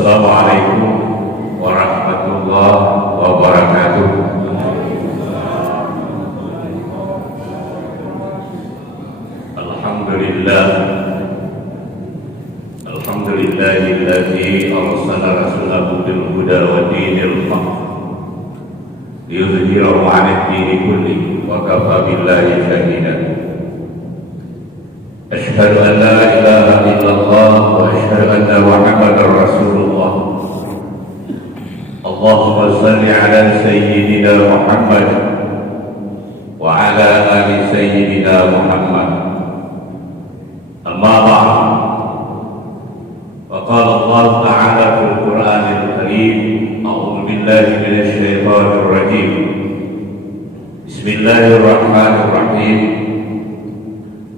Assalamualaikum warahmatullahi wabarakatuh. Alhamdulillah, alhamdulillahilladzi arsala rasulahu bil huda wa dinil haq liyudhhirahu 'ala ad-dini kullihi wa kafa billahi shahidan. Asyhadu an la ilaha illallah wa asyhadu anna Muhammadar Rasulullah. Allahumma shalli ala sayyidina Muhammad wa ala ali sayyidina Muhammad. Amma ba'd. Wa qala Allah ta'ala fil Qur'anil Karim, a'udzu billahi minasy syaithanir rajim. Bismillahirrahmanirrahim.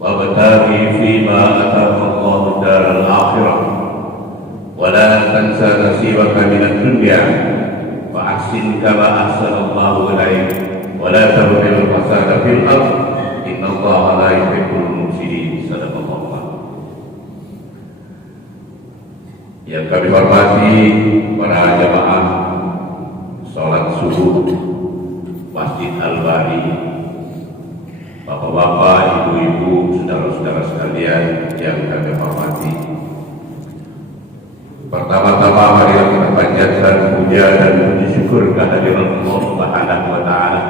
Wabtaghi fima ataka Allahu daral akhirah wa la tansa nasibaka minad dunya wa ahsin kama ahsana Allahu ilaik wa la tabghil fasada fil ardh innallaha la yuhibbul mufsidin. Sadaqallahu. Yang kami hormati para jamaah salat subuh Masjid Al-Bari, bapak-bapak, ibu-ibu, saudara-saudara sekalian yang kami hormati. Pertama-tama marilah kita panjatkan puja dan puji syukur kehadiran Allah Subhanahu wa taala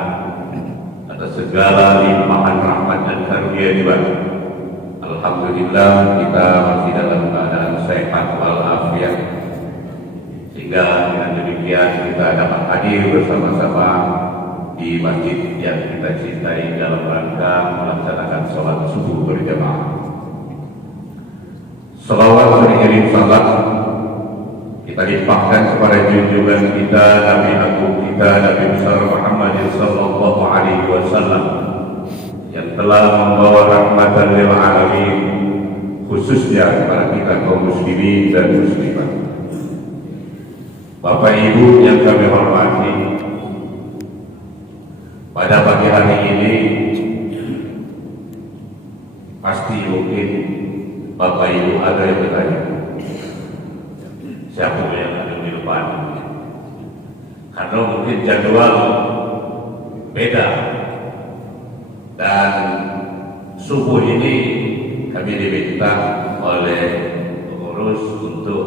atas segala limpahan rahmat dan karunia Dia. Alhamdulillah kita masih dalam keadaan sehat walafiat, sehingga dengan demikian kita dapat hadir bersama-sama di masjid yang kita cintai dalam rangka melaksanakan sholat subuh berjamaah. Salawat beriring salat kita limpahkan kepada junjungan kita, Nabi Agung kita, Nabi besar Muhammad sallallahu alaihi wasallam, yang telah membawa rahmatan lil alamin, khususnya kepada kita kaum muslimin dan muslimat. Bapak Ibu yang kami hormati, pada pagi hari ini pasti mungkin Bapak Ibu ada yang bertanya, siapa yang ada di depan? Karena mungkin jadwal beda, dan subuh ini kami diminta oleh pengurus untuk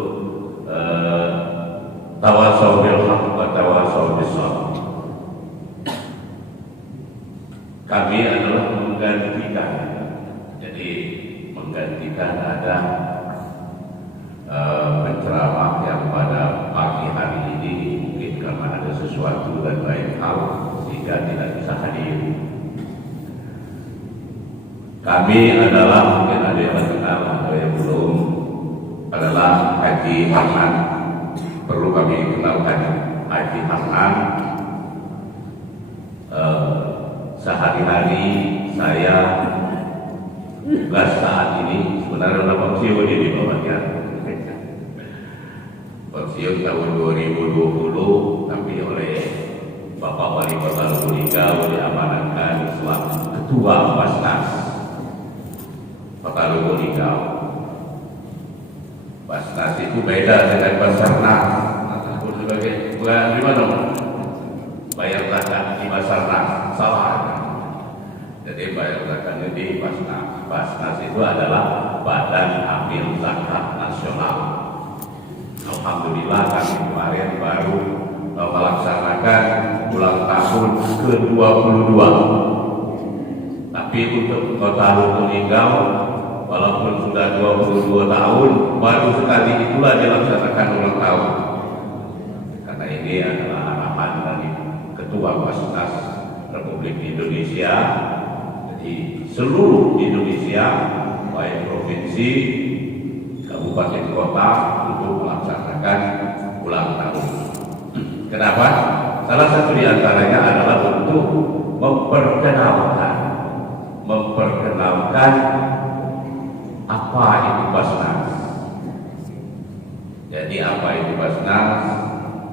tawasau bil haq wa tawasau bis sabr. Kami adalah menggantikan, jadi menggantikan ada penceramah yang pada pagi hari ini mungkin karena ada sesuatu dan lain hal sehingga tidak bisa hadir. Kami adalah, mungkin ada yang kenal atau yang belum, adalah Haji Hasan. Perlu kami kenalkan, Haji Hasan sehari-hari saya tugas saat ini sebenarnya sudah pensiun ini bawahnya, pensiun tahun 2020, tapi oleh Bapak Wali Kota Lubulingga diamanatkan selaku Ketua Basnas Kota Lubulingga. Basnas itu beda dengan Basarnas. Sebagai bukan gimana? Bayar zakat di Basarnas, salah. Jadi bayar zakatnya di Basnas. Basnas itu adalah Badan Amil Zakat Nasional. Alhamdulillah kami kemarin baru melaksanakan ulang tahun ke-22. Tapi untuk Kota Lubulingga, walaupun sudah 22 tahun, baru sekali itulah dilaksanakan ulang tahun. Karena ini adalah arahan dari Ketua Basnas Republik Indonesia. Jadi seluruh Indonesia, baik provinsi, kabupaten, kota, untuk melaksanakan ulang tahun. Kenapa? Salah satu di antaranya adalah untuk memperkenalkan apa itu Basnas. Jadi apa itu Basnas,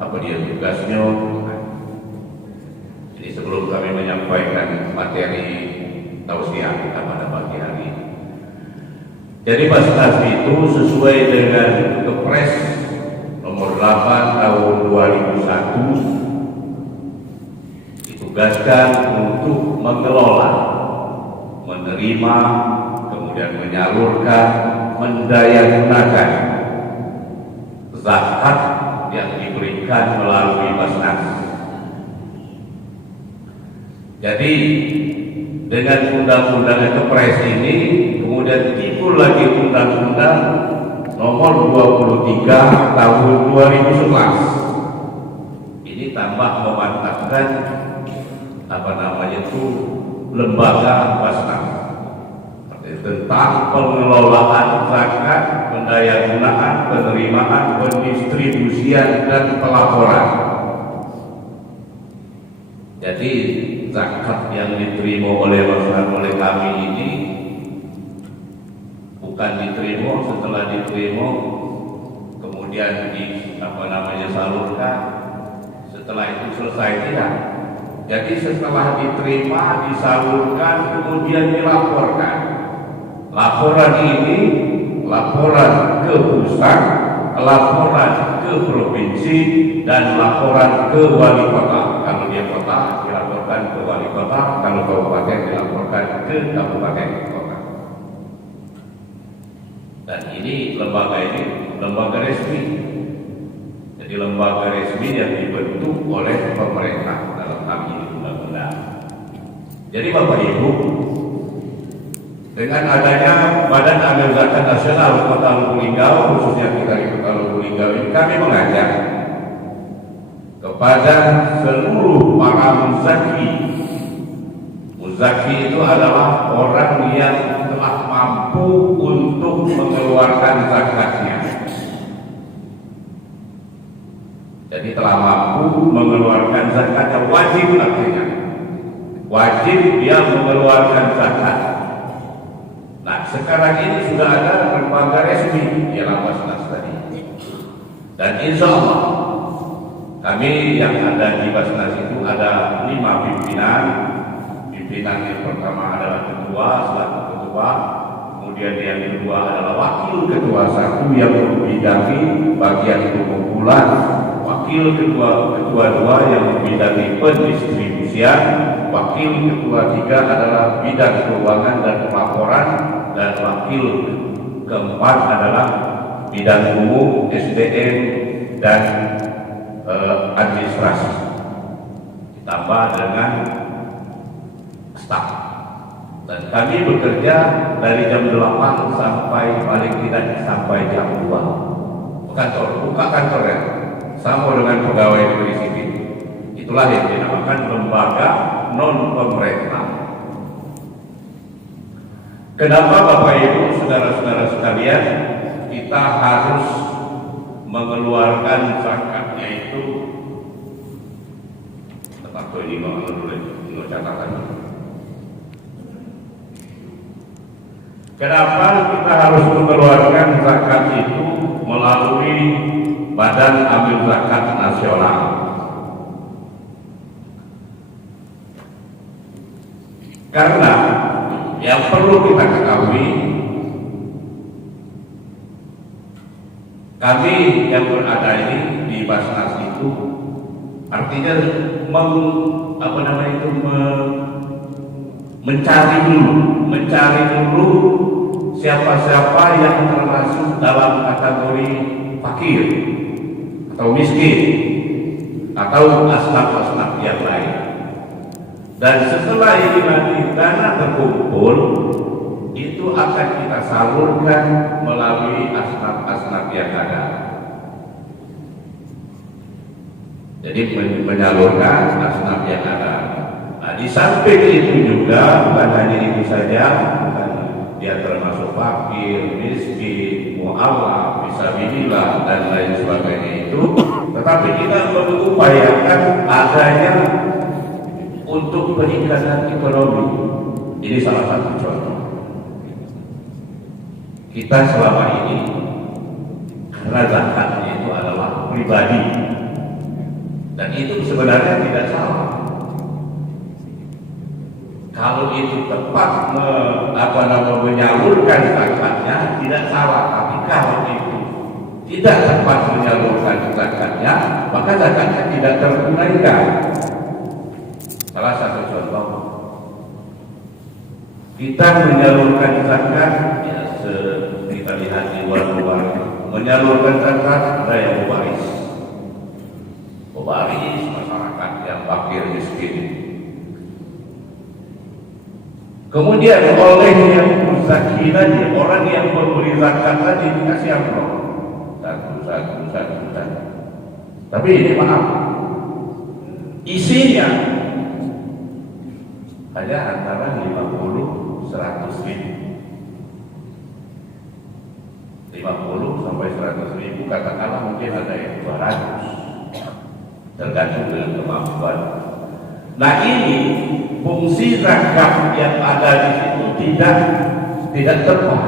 apa dia tugasnya. Jadi sebelum kami menyampaikan materi tausiah kita pada pagi hari ini, jadi Basnas itu sesuai dengan Kepres nomor tahun 2001 ditugaskan untuk mengelola, menerima, kemudian menyalurkan, mendayagunakan zakat yang diberikan melalui Basnas. Jadi dengan undang-undang Kepres ini kemudian timbul lagi undang-undang nomor 23 tahun 2011. Ini tambah memantapkan lembaga Basnas tentang pengelolaan zakat, pendayagunaan, penerimaan, pendistribusian dan pelaporan. Jadi zakat yang diterima oleh masyarakat oleh kami ini bukan diterima setelah diterima kemudian salurkan, setelah itu selesai, tidak. Jadi setelah diterima, disalurkan, kemudian dilaporkan. Laporan ini laporan ke pusat, laporan ke provinsi, dan laporan ke wali kota. Kalau dia kota dilaporkan ke wali kota, kalau kabupaten dilaporkan ke kabupaten kota. Dan ini lembaga resmi. Jadi lembaga resmi yang dibentuk oleh pemerintah dalam hal ini undang-undang. Jadi Bapak Ibu, dengan adanya Badan Amil Zakat Nasional Kota Lubuk Linggau, khususnya kita di Kota Lubuk Linggau ini, kami mengajak kepada seluruh para muzaki. Muzaki itu adalah orang yang telah mampu untuk mengeluarkan zakatnya. Jadi telah mampu mengeluarkan zakatnya, wajib artinya. Wajib dia mengeluarkan zakat. Nah, sekarang ini sudah ada lembaga resmi, ialah Basnas tadi. Dan insya Allah kami yang ada di Basnas itu ada 5 pimpinan. Pimpinan yang pertama adalah ketua, selaku ketua. Kemudian yang kedua adalah wakil ketua satu yang membidangi bagian pengumpulan. Wakil ketua dua yang membidangi pendistribusian. Wakil ketua tiga adalah bidang keuangan dan pelaporan, dan wakil keempat adalah bidang umum, SDM, dan administrasi, ditambah dengan staf. Dan kami bekerja dari jam 8 sampai paling tidak sampai jam 2. Buka kantor ya, sama dengan pegawai negeri sipil. Itulah yang dinamakan lembaga non pemerintah. Kenapa Bapak Ibu, saudara-saudara sekalian, kita harus mengeluarkan zakatnya itu? Tetap ini menurut catatan. Kenapa kita harus mengeluarkan zakat itu melalui Badan Amil Zakat Nasional? Karena yang perlu kita ketahui, kami yang berada ini di Basnas itu artinya mencari dulu siapa-siapa yang termasuk dalam kategori fakir atau miskin atau asnaf-asnaf yang lain. Dan setelah ini nanti dana terkumpul, itu akan kita salurkan melalui asnaf-asnaf yang ada. Jadi menyalurkan asnaf yang ada. Nah, di samping itu juga bukan hanya itu saja, bukan dia termasuk fakir, miskin, mu'alaf, fisabilillah dan lain sebagainya itu, tetapi kita mengupayakan adanya untuk peningkatan ekonomi. Ini salah satu contoh. Kita selama ini karena zakatnya itu adalah pribadi, dan itu sebenarnya tidak salah. Kalau itu tepat menyalurkan zakatnya tidak salah, tapi kalau itu tidak tepat menyalurkan zakat enggak. Salah satu contoh, kita menyalurkan zakat, ya kita lihat di luar-luar, menyalurkan zakat ada yang mubaris masyarakat yang fakir miskin. Kemudian oleh yang muzaki tadi, orang yang memberi zakat tadi dikasih amplop satu. Tapi ini maaf, isinya hanya antara 50-100 ribu, 50 sampai 100 ribu, katakanlah mungkin ada yang 200, tergantung dengan kemampuan. Nah, ini fungsi zakat yang ada di situ tidak tepat,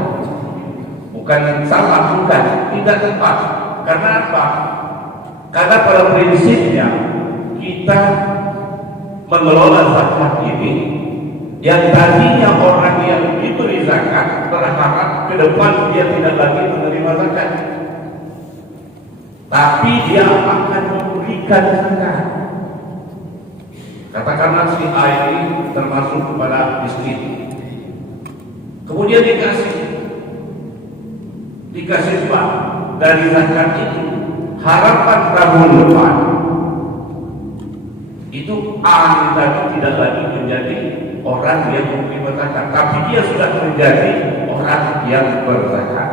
bukan salah, bukan tidak tepat. Karena apa? Karena pada prinsipnya kita mengelola zakat ini, yang tadinya orang yang diberi zakat berharap ke depan dia tidak lagi menerima zakat, tapi dia akan memberikan zakat. Katakanlah si A ini termasuk kepada miskin, kemudian dikasih uang dari zakat itu, harapan tahun depan itu A tadi tidak lagi menjadi orang yang menerima zakat, tapi dia sudah menjadi orang yang berzakat.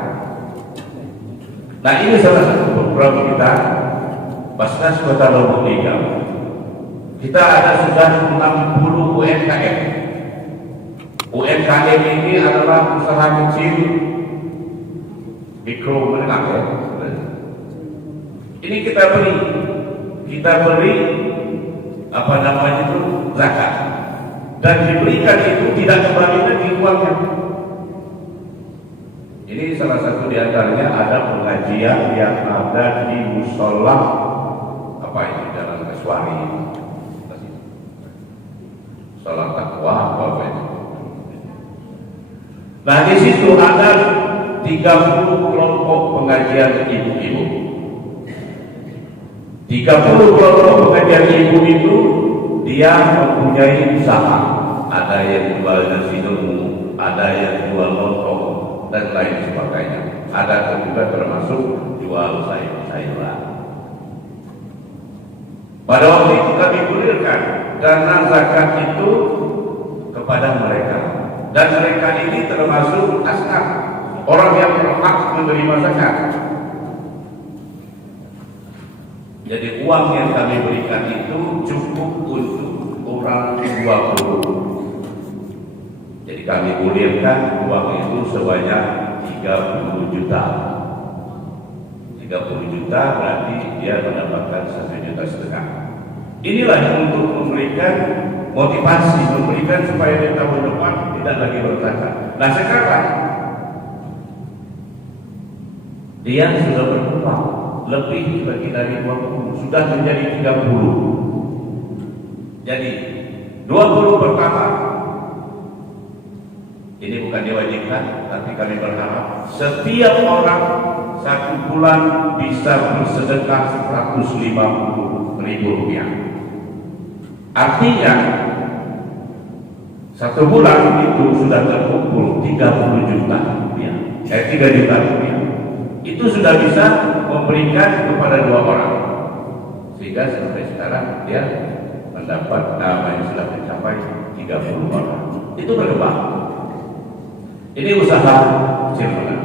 Nah, ini salah satu program kita Basnas Kota Lombok Tengah. Kita ada sudah 60 UMKM. UMKM ini adalah usaha kecil, mikro menengah ya. Ini kita beri apa namanya itu zakat, dan diberikan itu tidak kembali lagi uangnya. Ini salah satu di antaranya ada pengajian yang ada di musola apa ini Jalan Kaswari, Salat Takwa apa itu. Nah, di situ ada 30 kelompok pengajian ibu-ibu. 30 kelompok pengajian ibu itu dia mempunyai usaha. Ada yang jual nasi lemu, ada yang jual lontong dan lain sebagainya. Ada juga termasuk jual sayur-sayuran. Pada waktu itu kami gulirkan dana zakat itu kepada mereka, dan mereka ini termasuk asnaf, orang yang berhak menerima zakat. Jadi uang yang kami berikan itu cukup untuk orang 20. Jadi kami gulirkan uang itu sebanyak 30 juta. 30 juta berarti dia mendapatkan 1,5 juta. Inilah yang untuk memberikan motivasi, memberikan supaya di tahun depan tidak lagi berzakat. Nah, sekarang dia sudah berkembang lebih dari 20, sudah menjadi 30. Jadi 20 pertama ini bukan diwajibkan, tapi kami berharap setiap orang 1 bulan bisa bersedekah 150.000 rupiah. Artinya 1 bulan itu sudah terkumpul 30 juta rupiah, 3 juta rupiah. Itu sudah bisa memberikan kepada 2 orang, sehingga sampai sekarang dia mendapat nama yang sudah mencapai 30 orang. Itu berkembang. Ini usaha kecil menengah.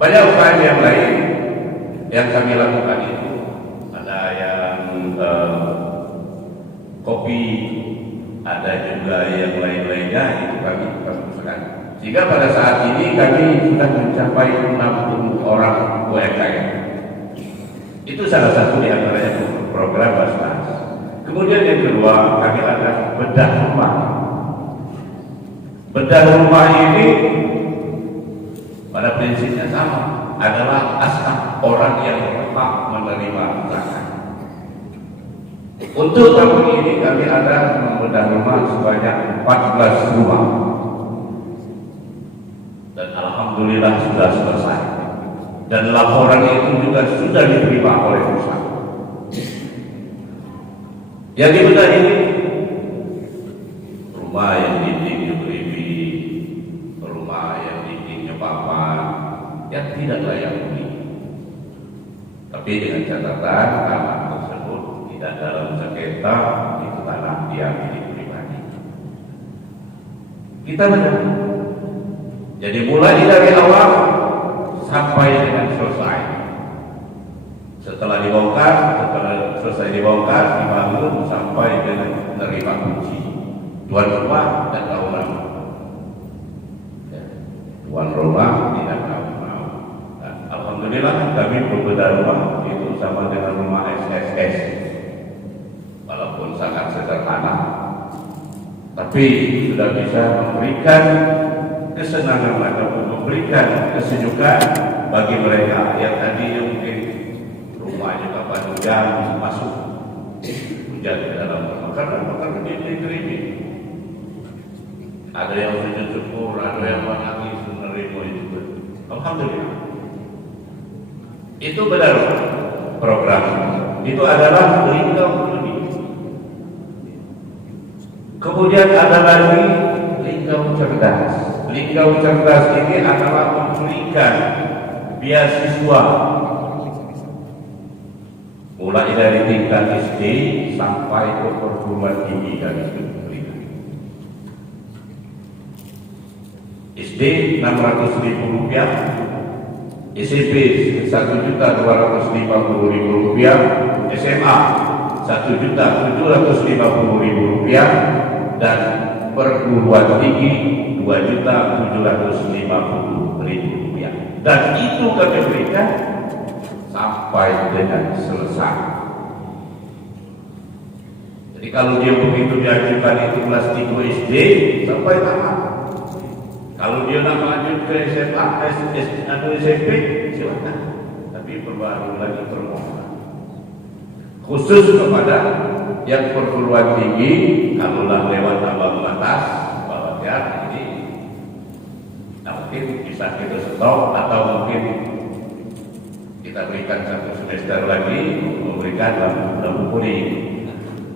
Banyak UKM yang lain yang kami lakukan itu, ada yang kopi, ada juga yang lain-lainnya, itu kami usahakan. Sehingga pada saat ini kami sudah mencapai 60 orang UMKM. Itu salah satu di antaranya program Basnas. Kemudian yang kedua, kami ada bedah rumah. Bedah rumah ini pada prinsipnya sama, adalah asnaf, orang yang berhak menerima zakat. Untuk tahun ini kami ada membedah rumah sebanyak 14 rumah, dan alhamdulillah sudah selesai, dan laporan itu juga sudah diterima oleh pusat. Jadi benar ini rumah yang dindingnya beribi, rumah yang dindingnya papan, yang tidak layak huni. Tapi dengan catatan tanah tersebut tidak dalam sengketa, itu tanah dia milik pribadi. Kita benar. Jadi mulai dari awal sampai dengan selesai. Setelah selesai dibongkar, dibangun sampai dengan menerima kunci tuan rumah dan tahu nama. Tuan rumah tidak tahu nama. Alhamdulillah kami berbeda rumah itu sama dengan rumah SSS, walaupun sangat sederhana, tapi sudah bisa memberikan kesenangan ataupun memberikan kesejukan bagi mereka yang tadinya mungkin rumahnya kapan hujan bisa masuk hujan ke dalam rumah karena dia diterima. Ada yang sujud syukur, ada yang menangis menerima itu. Alhamdulillah. Itu benar program. Itu adalah lingkar bumi. Kemudian ada lagi lingkar cerdas. Lingkar cerdas ini adalah memberikan beasiswa mulai dari tingkat SD sampai ke perguruan tinggi dan sebagainya. SD Rp600.000, SMP Rp1.250.000, SMA Rp1.750.000 dan perguruan tinggi Rp2.750.000. Dan itu kami berikan sampai dengan selesai. Jadi kalau dia begitu diajukan itu kelas 3 SD sampai tamat. Kalau dia nak lanjut ke SMA atau SMP silakan. Tapi perlu lagi permohonan khusus kepada yang perguruan tinggi. Kalaulah lewat ambang batas bahwa ya ini mungkin bisa kita stop atau mungkin kita berikan 1 semester lagi memberikan lampu kuning.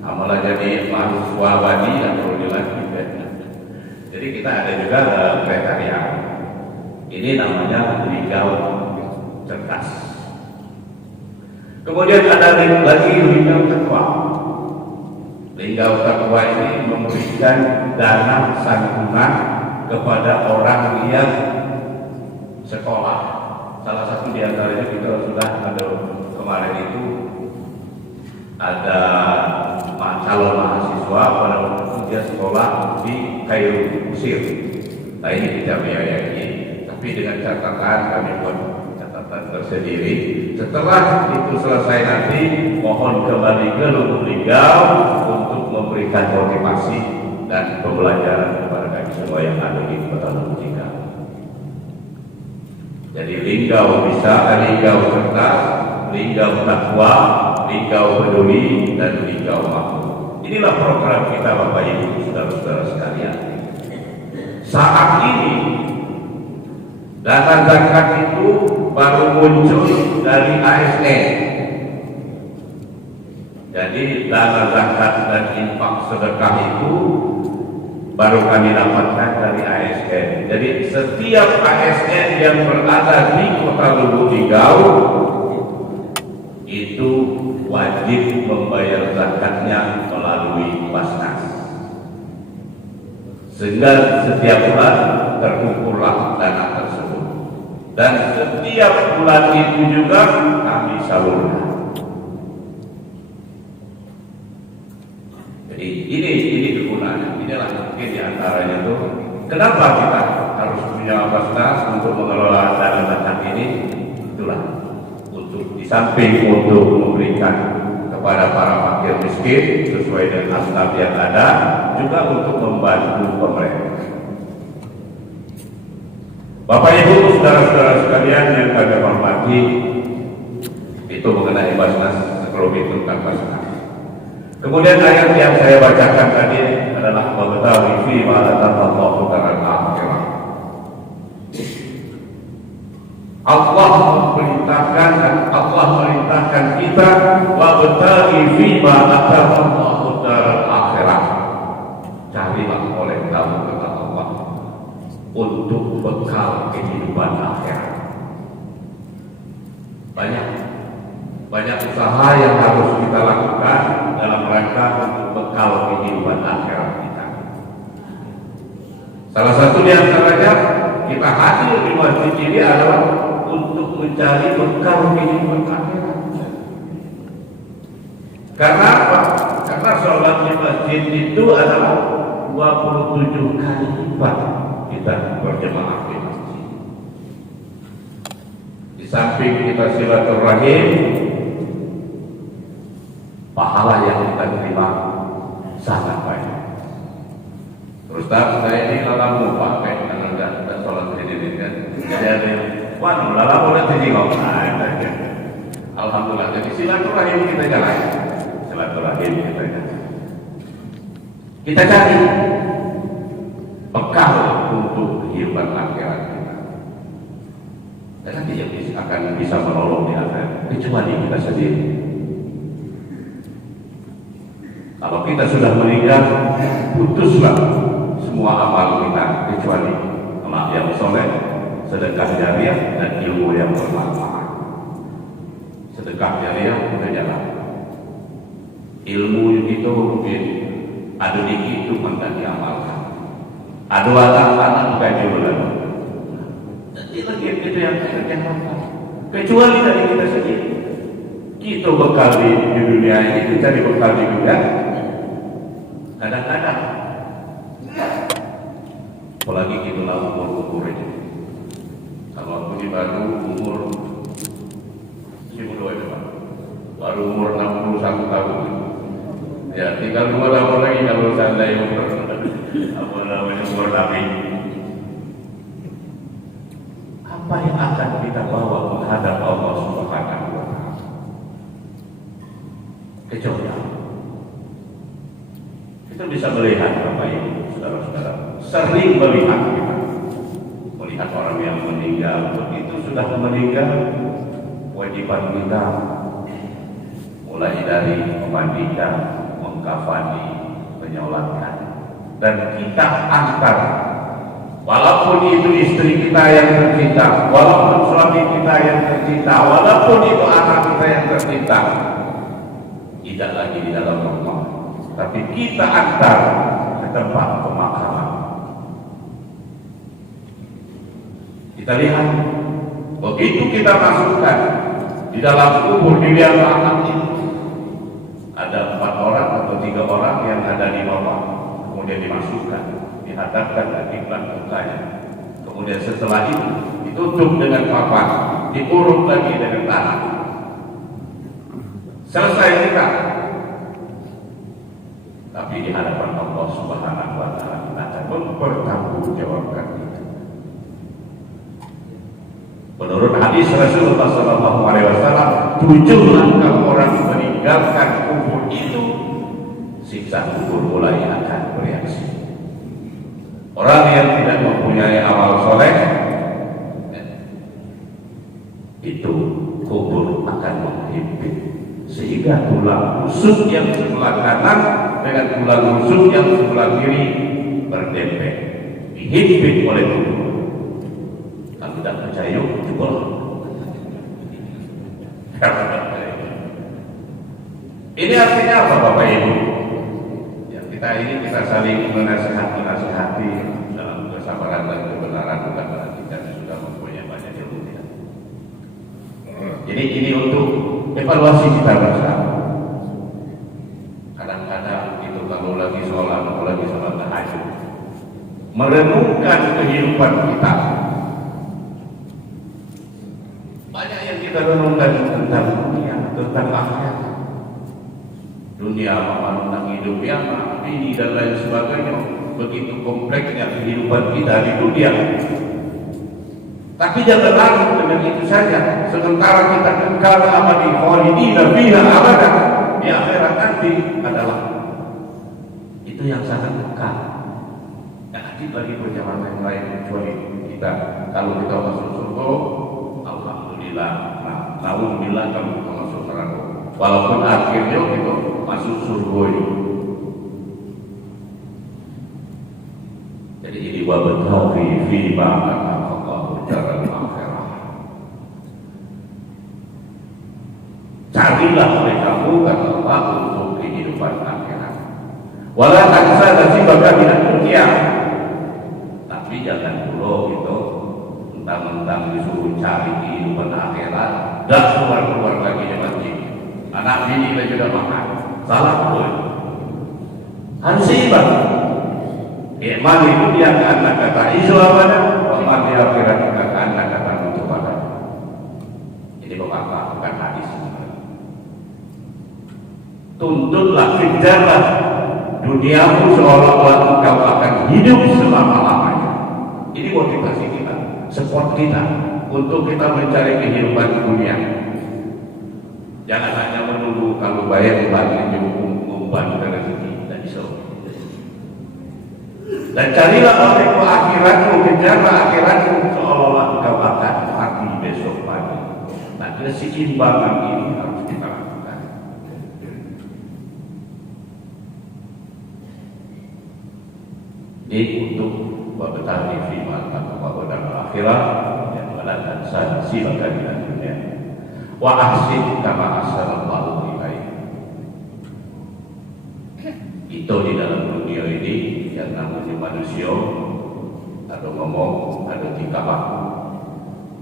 Amalah jadi mahasiswa wadi atau lagi. Jadi kita ada juga kriteria. Ini namanya lingkar cerdas. Kemudian ada lagi lingkar takwa. Lingkar takwa ini memberikan dana santunan kepada orang yang sekolah. Salah satu di antaranya kita sudah ada kemarin itu ada calon mahasiswa pada waktu itu dia sekolah di Kairo, Mesir. Nah ini tidak biayai, tapi dengan catatan kami buat catatan tersendiri. Setelah itu selesai nanti mohon kembali ke Lubuk Linggau untuk memberikan motivasi dan pembelajaran kepada kami semua yang ada di Kota Lubuk Linggau. Jadi Linggau bisa, Linggau cerdas, Linggau takwa, Linggau peduli, dan Linggau mampu. Inilah program kita Bapak Ibu saudara-saudara sekalian. Saat ini dana zakat itu baru muncul dari ASN. Jadi dana zakat dan infak sedekah itu baru kami dapatkan dari ASN. Jadi setiap ASN yang berada di Kota Lubuk Linggau itu wajib membayar zakatnya melalui Basnas. Sehingga setiap bulan terkumpullah dana tersebut. Dan setiap bulan itu juga kami salurkan. Jadi ini kegunaannya. Inilah mungkin diantaranya itu kenapa kita harus punya Basnas untuk mengelola dana zakat ini. Itulah untuk di samping untuk memberikan kepada para fakir miskin sesuai dengan asnaf yang ada, juga untuk membantu pemerintah. Bapak Ibu saudara-saudara sekalian yang kami hormati, itu mengenai Basnas sekelumit tentang Basnas. Kemudian ayat yang saya bacakan tadi adalah mengetahui fi ma atatallahu daral akhirah. Allah merintahkan kita wabtaghi fi ma atatallahu banyak usaha yang harus kita lakukan dalam rangka untuk bekal kehidupan akhirat kita. Salah satu di antaranya kita hadir di masjid ini adalah untuk mencari bekal kehidupan akhirat. Karena apa? Karena sholat di masjid itu adalah 27 kali lipat kita berjemaah di masjid. Di samping kita silaturahim, pahala yang kita terima sangat banyak. Terus saya ini lama lupa karena kita sholat ini kan. Jadi ada yang wah, lama udah jadi kok. Alhamdulillah. Jadi silaturahim kita jalan. Silaturahim kita jalan. Kita cari bekal untuk kehidupan akhirat kita. Dan nanti yang akan bisa menolong di akhirat kecuali kita sendiri. Kalau kita sudah meninggal, putuslah semua amal kita kecuali amal yang soleh, sedekah jariah dan ilmu yang bermanfaat. Sedekah jariah kita jalan. Ilmu itu mungkin ada dikit itu menjadi diamalkan. Ada anak-anak bukan jualan. Nanti lagi itu yang kita jalankan. Kecuali dari kita sendiri. Kita bekal di dunia ini, kita cari bekal di dunia. Kadang-kadang, apalagi kita lah umur ini. Kalau aku di baru umur 52 itu, baru umur 61 tahun. Ya, tinggal 2 tahun lagi kalau saya umur apa namanya umur Nabi. Apa yang akan kita bawa menghadap Allah Subhanahu wa Ta'ala? Kecocokan. Kita bisa melihat Bapak Ibu, saudara-saudara, sering melihat kita, melihat orang yang meninggal. Begitu sudah meninggal, kewajiban kita mulai dari memandikan, mengkafani, menyolatkan, dan kita antar. Walaupun itu istri kita yang tercinta, walaupun suami kita yang tercinta, walaupun itu anak kita yang tercinta, tidak lagi di dalam rumah, tapi kita antar ke tempat pemakaman. Kita lihat, begitu kita masukkan di dalam kubur di liang lahat itu, ada 4 orang atau 3 orang yang ada di bawah, kemudian dimasukkan, dihadapkan ke kiblat mukanya. Kemudian setelah itu ditutup dengan papan, diurut lagi dengan tanah. Selesai kita. Tapi di hadapan Allah Subhanahu wa Ta'ala kita akan mempertanggungjawabkan kita. Menurut hadis Rasulullah SAW, 7 langkah orang meninggalkan kubur itu, siksa kubur mulai akan bereaksi. Orang yang tidak mempunyai amal soleh, itu kubur akan menghimpit, sehingga tulang rusuk yang sebelah kanan dengan tulang rusuk yang sebelah kiri berdempet, dihimpit oleh kubur. Kalau tidak percaya, coba. Ini artinya apa Bapak Ibu? Ya, kita saling menasihati dalam kesabaran dan kebenaran, bukan berarti kita sudah mempunyai banyak ilmu. Jadi ini untuk evaluasi kita bersama. Kadang-kadang itu kalau lagi sholat tahajud, merenungkan kehidupan kita. Banyak yang kita renungkan tentang dunia, tentang akhirat. Dunia memandang hidup yang ini dan lain sebagainya. Begitu kompleksnya kehidupan kita di dunia. Tapi jangan lalu dengan itu saja. Sementara kita kekal abadi khalidina fiha abada, di akhirat nanti adalah itu yang sangat kekal. Tidak ada lagi perjalanan yang lain kecuali kita. Kalau kita masuk surga, alhamdulillah. Alhamdulillah kamu masuk neraka. Walaupun akhirnya kita masuk surga ini. Jadi ini wabtaghi fima ataqallahu daral akhirah. Cari carilah oleh kamu kata Allah untuk kehidupan akhirat. Wala tansa nasibaka minad dunya. Tapi jangan dulu gitu mentang-mentang disuruh cari kehidupan akhirat dan keluar lagi di masjid. Anak bini lagi sudah makan. Salah pun. Harus seimbang. Iman itu dia akan kata isu abada, iman di akhirat juga akan kata untuk abada. Ini bukan hadis. Tuntutlah, kejarlah duniamu seolah-olah engkau akan hidup selama-lamanya. Ini motivasi kita, support kita untuk kita mencari kehidupan dunia. Jangan hanya menunggu kalau bayar bagi membantu rezeki, tidak bisa. Dan carilah olehmu akhiratmu, kejarlah akhiratmu seolah-olah engkau akan mati besok pagi. Nah, keseimbangan ini harus kita lakukan. Ini untuk wabtaghi fima ataqwa dalam akhirat dan wala tansa nasibaka minad dunya wa ahsin kama ahsanallahu ilaik. Itu di dalam dunia ini yang namanya manusia ada ngomong, ada tingkah laku,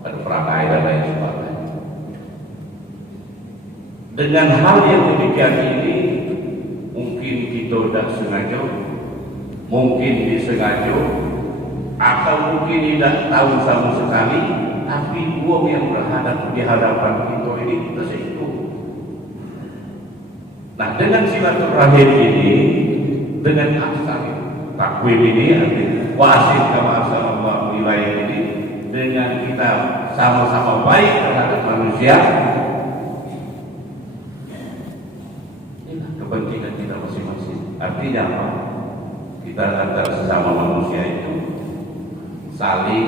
ada perangai dan lain sebagainya. Dengan hal yang demikian ini mungkin kita tidak sengaja, mungkin disengaja, atau mungkin tidak tahu sama sekali, tapi uang yang berhadap di hadapan kita ini kita seimbang. Nah, dengan silaturahim ini, dengan aksan takwim ini, wasit kama ahsanallahu ilaik ini, dengan kita sama-sama baik terhadap manusia, inilah kepentingan kita masing-masing. Artinya apa? Kita antara sesama manusia itu saling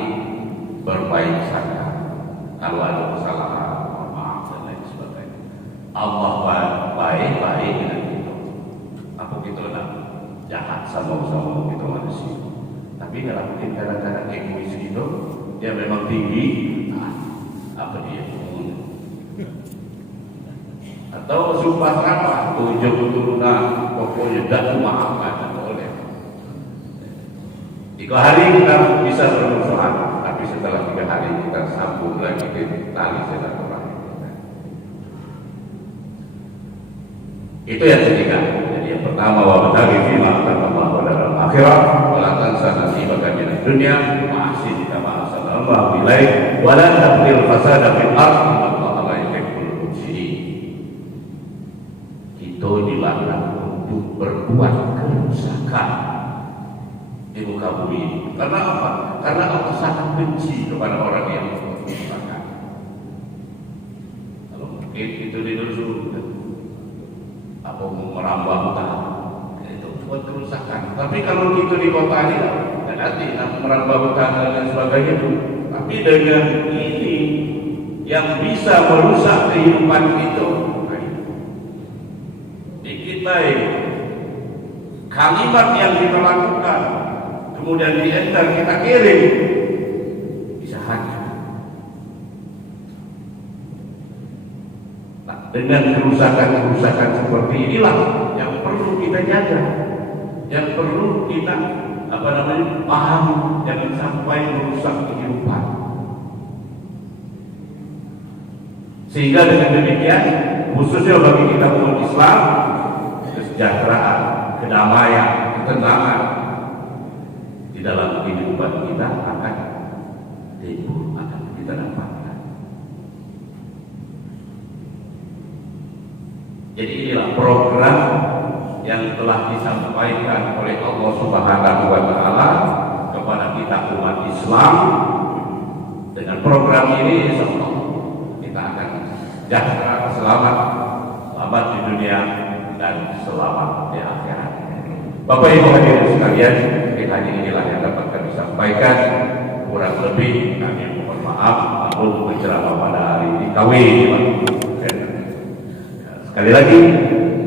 berbaik sangka. Kalau ada kesalahan, maaf dan lain sebagainya. Allah baik dengan kita. Apa kita nak jahat sama-sama kita manusia. Tapi kalau mungkin kadang-kadang egois gitu, dia memang tinggi. Apa dia? Atau sumpah serapah, tujuh turunan, pokoknya tak maafkan oleh. 3 hari kita bisa bermusuhan, tapi setelah 3 hari kita sambung lagi ke tali silaturahmi. Itu yang ketiga. Jadi yang pertama wabtaghi fima ataqallahu dalam akhirat wa la tansa nasibaka minad dunya wa ahsin kama ahsanallahu ilaik wa la tabghil fasada fil ardh innallaha la yuhibbul mufsidin. Kita dilarang untuk berbuat kerusakan di muka bumi ini. Karena apa? Karena Allah sangat benci kepada orang yang kerusakan. Kalau mungkin itu dinusul apa merambah hutan itu buat kerusakan. Tapi kalau itu di kota ini dan nanti merambah hutan dan lain sebagainya itu, tapi dengan ini yang bisa merusak kehidupan itu, dikit baik kalimat yang kita lakukan kemudian di enter kita kirim bisa hancur. Nah, dengan kerusakan seperti inilah yang perlu kita jaga, yang perlu kita paham, jangan sampai merusak kehidupan. Sehingga dengan demikian, khususnya bagi kita umat Islam, kesejahteraan, kedamaian, ketenangan di dalam kehidupan kita akan timbul, akan kita dapatkan. Jadi inilah program yang telah disampaikan oleh Allah Subhanahu wa Ta'ala kepada kita umat Islam. Dengan program ini insyaallah kita akan sejahtera, selamat di dunia dan selamat di akhirat. Bapak Ibu hadirin sekalian, hanya inilah yang dapat kami sampaikan. Kurang lebih kami mohon maaf namun menceramah pada hari ini sekali lagi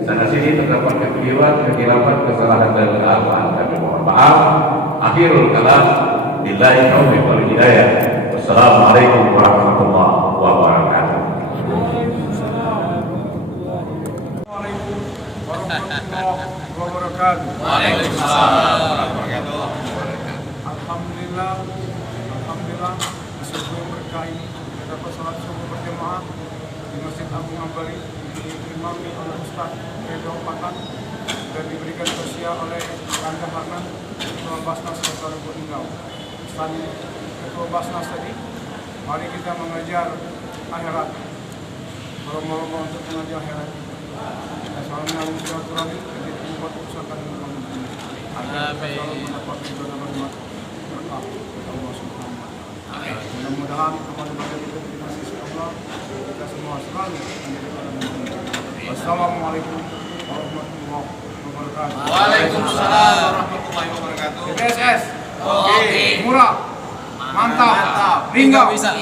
sana sini terdapat kekeliruan, kekhilafan, kesalahan dan kealaman, kami mohon maaf. Akhirul kalam, billahi taufiq wal hidayah. Wassalamualaikum warahmatullahi wabarakatuh. wabarakatuh. Waalaikumsalam warahmatullahi wabarakatuh. Alhamdulillah di subuh berkah ini kita dapat salat subuh berjamaah di Masjid Agung Ambari, diimami oleh Ustaz Edo Patan dan diberikan tausiah oleh Rangga Harnan, Ketua Basnas Kota Lubuk Linggau. Pesan Ketua Basnas tadi, mari kita mengajar akhirat. Moro-moro untuk mengajar akhirat. Kita selalu mengalami silaturahmi, jadi membuat usahakan dengan Allah. Agar kita selalu mendapat ibadah berkah berkah Allah Subhanahu wa Ta'ala. Mudah-mudahan kepada kita dikasih Allah, kita semua selalu menjadi orang yang baik. Wassalamualaikum warahmatullahi wabarakatuh. Waalaikumsalam warahmatullahi wabarakatuh. BPSS. Oke. Murah. Mantap. Ringgau. Bisa.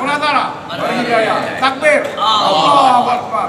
Muratara. Jaya. Takbir. Allahu Akbar.